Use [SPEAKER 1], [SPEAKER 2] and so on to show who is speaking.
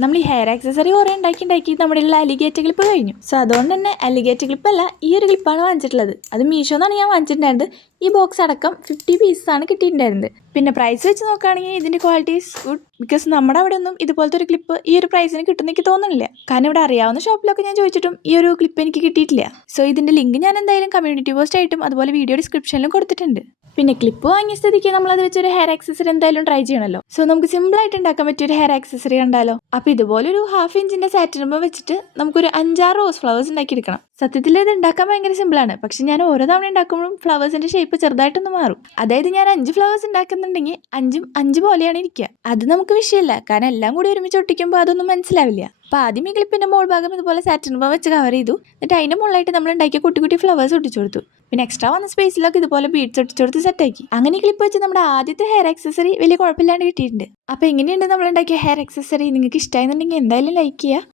[SPEAKER 1] നമ്മൾ ഈ hair accessory കുറേ ഉണ്ടാക്കി ഉണ്ടാക്കി നമ്മുടെ ഉള്ള അലിഗേറ്റ് ക്ലിപ്പ് കഴിഞ്ഞു. സോ അതുകൊണ്ട് തന്നെ അലിഗേറ്റ് അല്ല ഈ ഒരു ക്ലിപ്പാണ് വാങ്ങിച്ചിട്ടുള്ളത്. അത് മീഷോ എന്നാണ് ഞാൻ വാങ്ങിച്ചിട്ടുണ്ടായിരുന്നത്. ഈ ബോക്സ് അടക്കം ഫിഫ്റ്റി പീസാണ് കിട്ടിയിട്ടുണ്ടായിരുന്നത്. പിന്നെ പ്രൈസ് വെച്ച് നോക്കുകയാണെങ്കിൽ ഇതിന്റെ ക്വാളിറ്റി ഈസ് ഗുഡ് ബിക്കോസ് നമ്മുടെ അവിടെ ഒന്നും ഇതുപോലത്തെ ഒരു ക്ലിപ്പ് ഈ ഒരു പ്രൈസിന് കിട്ടുന്ന എനിക്ക് തോന്നുന്നില്ല. കാരണം ഇവിടെ അറിയാവുന്ന ഷോപ്പിലൊക്കെ ഞാൻ ചോദിച്ചിട്ടും ഈ ഒരു ക്ലിപ്പ് എനിക്ക് കിട്ടിയിട്ടില്ല. സോ ഇതിന്റെ ലിങ്ക് ഞാൻ എന്തായാലും കമ്മ്യൂണിറ്റി പോസ്റ്റ് ആയിട്ടും അതുപോലെ വീഡിയോ ഡിസ്ക്രിപ്ഷനിലും കൊടുത്തിട്ടുണ്ട്. പിന്നെ ക്ലിപ്പ് വാങ്ങിയ സ്ഥിതിക്ക് നമ്മൾ അത് വെച്ചൊരു ഹെയർ ആക്സസറി എന്തായാലും ട്രൈ ചെയ്യണമല്ലോ സോ നമുക്ക് സിമ്പിൾ ആയിട്ട് ഉണ്ടാക്കാൻ പറ്റിയ ഒരു ഹെയർ ആക്സസറി കണ്ടാലോ? അപ്പോൾ ഇതുപോലെ ഒരു ഹാഫ് ഇഞ്ചിന്റെ സാറ്റിനുമ്പോൾ വെച്ചിട്ട് നമുക്കൊരു അഞ്ചാറ് റോസ് ഫ്ലവേഴ്സ് ഉണ്ടാക്കി എടുക്കണം. സത്യത്തിൽ ഇത് ഉണ്ടാക്കാൻ ഭയങ്കര സിമ്പിളാണ് പക്ഷെ ഞാൻ ഓരോ തവണ ഉണ്ടാക്കുമ്പോഴും ഫ്ലവേഴ്സിന്റെ ഷേപ്പ് ചെറുതായിട്ടൊന്ന് മാറും. അതായത് ഞാൻ അഞ്ച് ഫ്ലവേഴ്സ് ഉണ്ടാക്കുന്നുണ്ടെങ്കിൽ അഞ്ചും അഞ്ച് പോലെയാണ് ഇരിക്കുക. അത് നമുക്ക് വിഷയമല്ല. കാരണം എല്ലാം കൂടി ഒരുമിച്ച് ഒട്ടിക്കുമ്പോൾ അതൊന്നും മനസ്സിലാവില്ല. അപ്പോൾ ആദ്യം ഈ ക്ലിപ്പിന്റെ മോൾ ഭാഗം ഇതുപോലെ സാറ്റിൻ സാറ്റിനുമ്പോൾ വെച്ച് കവർ ചെയ്തു. എന്നിട്ട് അതിന്റെ മുകളിലായിട്ട് നമ്മൾ ഉണ്ടാക്കിയ കുട്ടി കുട്ടി ഫ്ലവേഴ്സ് ഒട്ടിച്ചു കൊടുത്തു. പിന്നെ എക്സ്ട്രാ വന്ന സ്പേസിലൊക്കെ ഇതുപോലെ ബീഡ്സ് ഒട്ടിച്ചു കൊടുത്ത് സെറ്റാക്കി അങ്ങനെ ക്ലിപ്പ് വെച്ച് നമ്മുടെ ആദ്യത്തെ ഹെയർ ആക്സസറി വലിയ കുഴപ്പമില്ലാണ്ട് കിട്ടിയിട്ടുണ്ട്. അപ്പോൾ എങ്ങനെയുണ്ട് നമ്മൾ ഉണ്ടാക്കിയ ഹെയർ ആക്സസറി നിങ്ങൾക്ക്
[SPEAKER 2] ഇഷ്ടമായിരുന്നുണ്ടെങ്കിൽ എന്തായാലും ലൈക്ക് ചെയ്യുക.